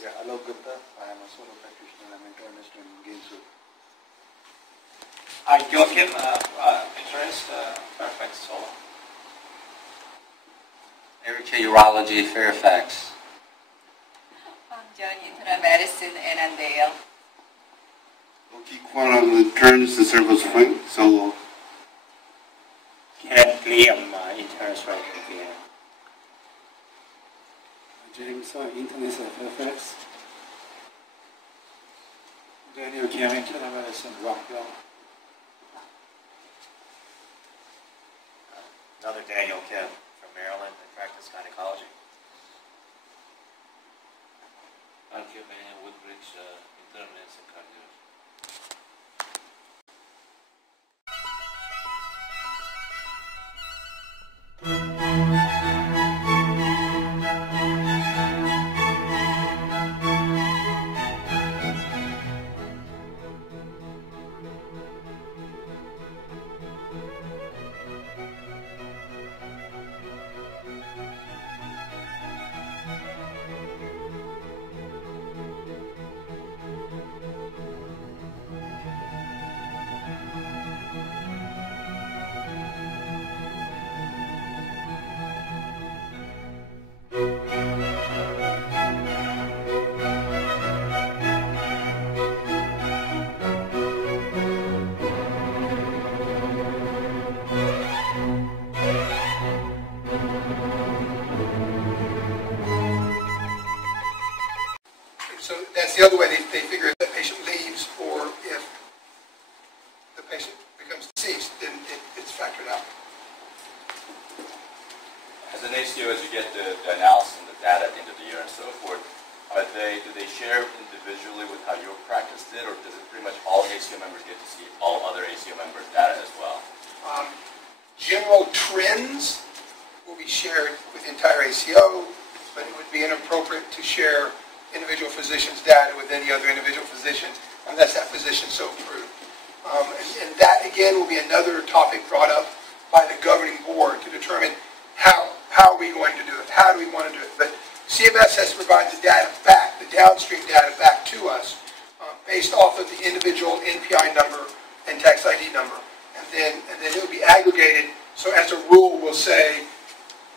Yeah, Alok Gupta. I am a solo practitioner. I'm internist in Gainesville. Hi, Joachim, internist, Fairfax Solo. Eric J. Urology, Fairfax. I'm Joan, internal medicine, in Annandale. Loki Kwan, I'm an internist in Cervical Spring, Solo. Kenneth Lee, I'm internist right here. James, internist at Fairfax. Daniel Kim, internal medicine, Rockville. Another Daniel Kim from Maryland, I practice gynecology. Archie Van Woodbridge, internist and cardiologist. So that's the other way they figure if the patient leaves or if the patient becomes deceased, then it's factored out. As an ACO, as you get the analysis and the data at the end of the year and so forth, do they share individually with how your practice did, or does it pretty much all ACO members get to see all other ACO members' data as well? General trends will be shared with the entire ACO, but it would be inappropriate to share individual physicians' data with any other individual physician unless that physician so approved. And that, again, will be another topic brought up by the governing board to determine how are we going to do it, how do we want to do it. But CMS has to provide the data back, the downstream data back to us based off of the individual NPI number and tax ID number. And then it will be aggregated, so as a rule we'll say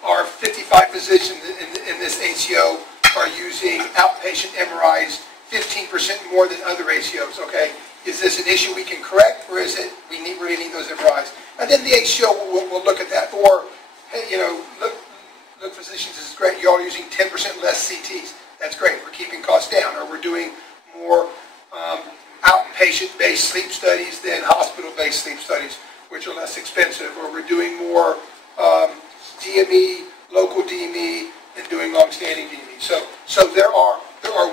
our 55 physicians in this ACO are using outpatient MRIs 15% more than other ACOs, okay? Is this an issue we can correct, or is it we really need those MRIs? And then the ACO will look at that, or, hey, you know, look physicians, this is great, you're all using 10% less CTs. That's great, we're keeping costs down, or we're doing more outpatient-based sleep studies than hospital-based sleep studies, which are less expensive, or we're doing more DME, local DME, and doing long-standing DME. So there are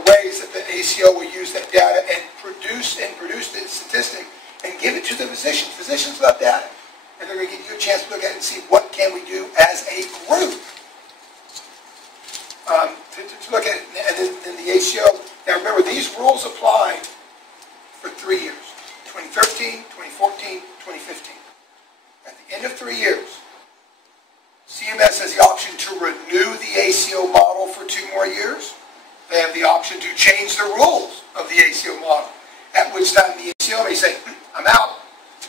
ways that the ACO will use that data and produce the statistic and give it to the physicians. Physicians love data, and they're going to give you a chance to look at it and see what can we do as a group to look at it. And then the ACO. Now remember, these rules apply for 3 years: 2013, 2014, 2015. At the end of 3 years, CMS has the option to renew the ACO model for 2 more years. They have the option to change the rules of the ACO model, at which time the ACO may say, I'm out,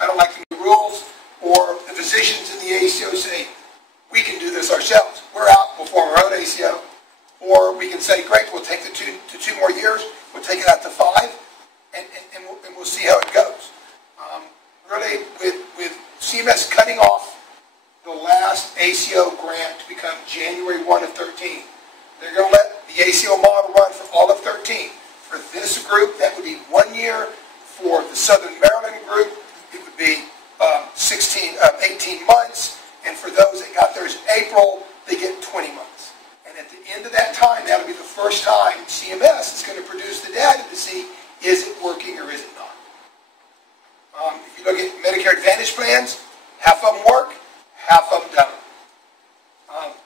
I don't like the new rules, or the physicians in the ACO say, we can do this ourselves. We're out, we'll form our own ACO. Or we can say, great, we'll take the 2 more years, we'll take it out to 5, and we'll see how it goes. Really, with CMS cutting off the last ACO grant to become January 1 of 13. They're going to let the ACO model run for all of 13. For this group, that would be 1 year. For the Southern Maryland group, it would be 18 months. And for those that got theirs in April, they get 20 months. And at the end of that time, that'll be the first time CMS is going to produce the data to see, is it working or is it not? If you look at Medicare Advantage plans, half of them work, half of them don't.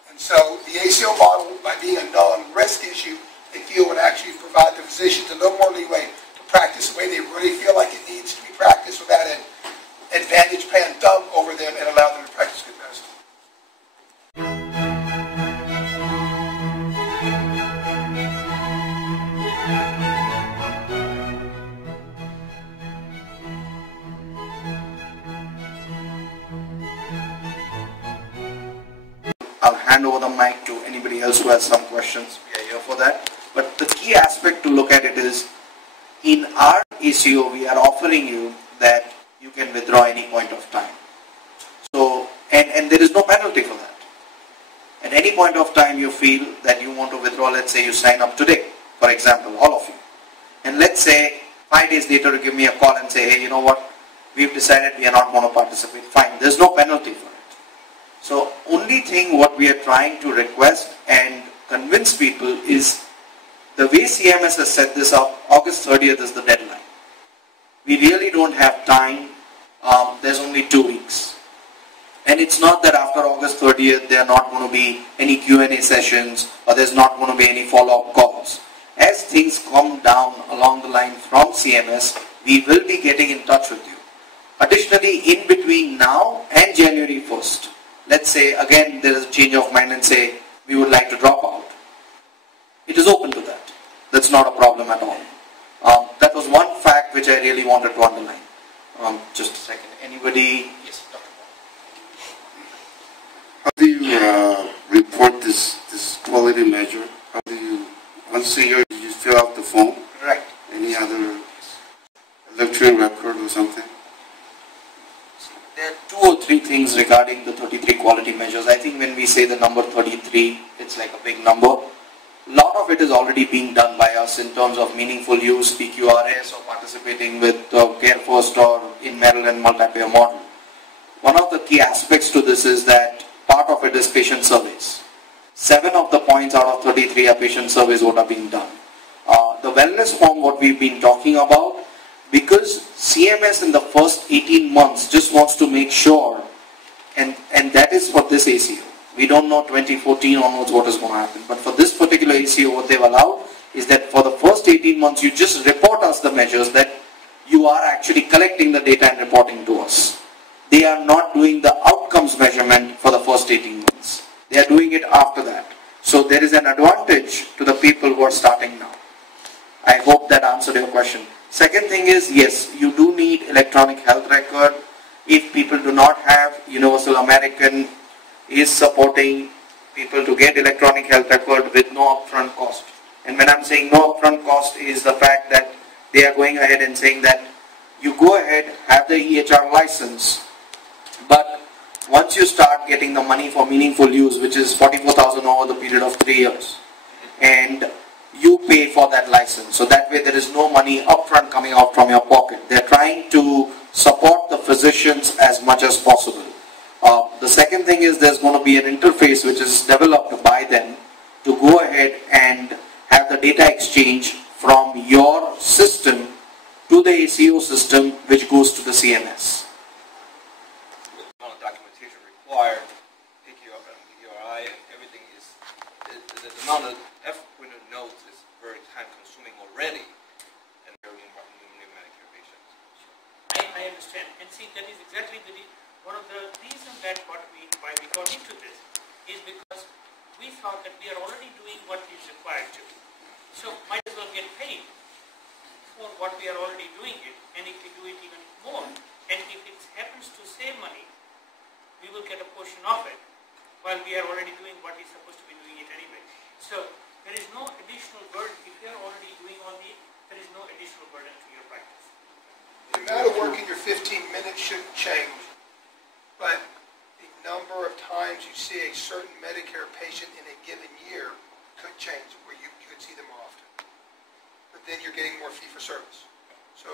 And so the ACO model, by being a non-risk issue, they feel would actually provide the physicians a little more leeway to practice the way they really feel like it needs to be practiced without an Advantage plan thumb over them and allow them to practice good medicine. I'll hand over the mic to anybody else who has some questions. We are here for that. But the key aspect to look at it is, in our ACO, we are offering you that you can withdraw any point of time. So, and there is no penalty for that. At any point of time you feel that you want to withdraw, let's say you sign up today, for example, all of you. And let's say 5 days later you give me a call and say, hey, you know what, we've decided we are not going to participate. Fine, there's no penalty for it. So only thing what we are trying to request and convince people is, the way CMS has set this up, August 30th is the deadline. We really don't have time. There's only 2 weeks. And it's not that after August 30th there are not going to be any Q&A sessions or there's not going to be any follow-up calls. As things come down along the line from CMS, we will be getting in touch with you. Additionally, in between now and January 1st, let's say again there is a change of mind and say we would like to drop out. It is open to that. That's not a problem at all. That was one fact which I really wanted to underline. Just a second. Anybody? Yes, Dr. How do you report this quality measure? How do you, once a year, you fill out the form? Right. Any other electronic record or something? There are 2 or 3 things regarding the 33 quality measures. I think when we say the number 33, it's like a big number. A lot of it is already being done by us in terms of meaningful use, PQRS, or participating with Care First or in Maryland multi-payer model. One of the key aspects to this is that part of it is patient surveys. 7 of the points out of 33 are patient surveys what are being done. The wellness form what we've been talking about, because CMS in the first 18 months just wants to make sure, and that is for this ACO. We don't know 2014 onwards what is going to happen. But for this particular ACO, what they've allowed is that for the first 18 months, you just report us the measures that you are actually collecting the data and reporting to us. They are not doing the outcomes measurement for the first 18 months. They are doing it after that. So there is an advantage to the people who are starting now. I hope that answered your question. Second thing is, yes, you do need electronic health record. If people do not have, Universal American is supporting people to get electronic health record with no upfront cost. And when I'm saying no upfront cost is the fact that they are going ahead and saying that you go ahead, have the EHR license, but once you start getting the money for meaningful use, which is $44,000 over the period of 3 years, and you pay for that license. So that way there is no money upfront coming out from your pocket. They're trying to support the physicians as much as possible. The second thing is there's going to be an interface which is developed by them to go ahead and have the data exchange from your system to the ACO system, which goes to the CMS. With the amount of documentation required, PQRI, everything is, the amount of effort notes is very time consuming already, and very new Medicare patients. I understand. And see, that is exactly one of the reasons that why we got into this is because we thought that we are already doing what is required to. So might as well get paid for what we are already doing it, and if we do it even more, and if it happens to save money, we will get a portion of it, while we are already doing what is supposed to be doing it anyway. So there is no additional burden. If you are already doing all the, there is no additional burden to your practice. The amount of work in your 15 minutes shouldn't change, but the number of times you see a certain Medicare patient in a given year could change, where you could see them more often. But then you're getting more fee-for-service. So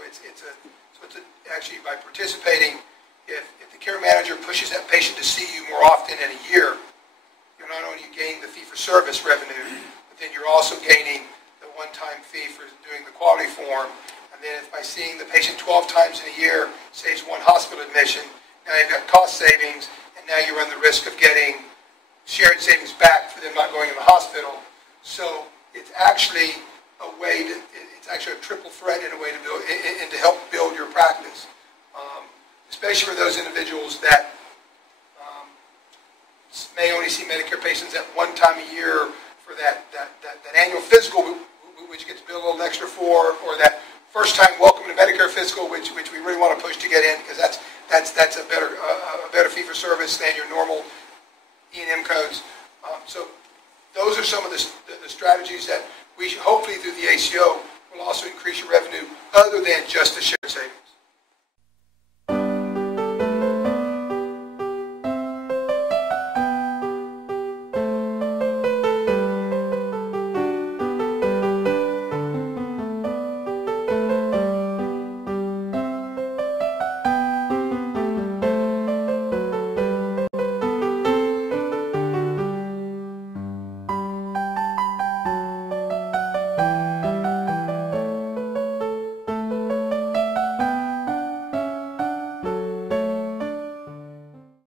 actually by participating, if the care manager pushes that patient to see you more often in a year, you're not only gaining the fee-for-service revenue, but then you're also gaining the one-time fee for doing the quality form. And then if by seeing the patient 12 times in a year saves 1 hospital admission, now you've got cost savings, and now you run the risk of getting shared savings back for them not going in the hospital. So it's actually a way to, it's actually a triple threat in a way to build, and to help build your practice. Especially for those individuals that may only see Medicare patients at 1 time a year for that annual physical, which gets billed a little extra for, or that first time welcome to Medicare physical, which we really want to push to get in, because that's a better fee for service than your normal E&M codes. those are some of the strategies that we should, hopefully through the ACO will also increase your revenue other than just the shared savings.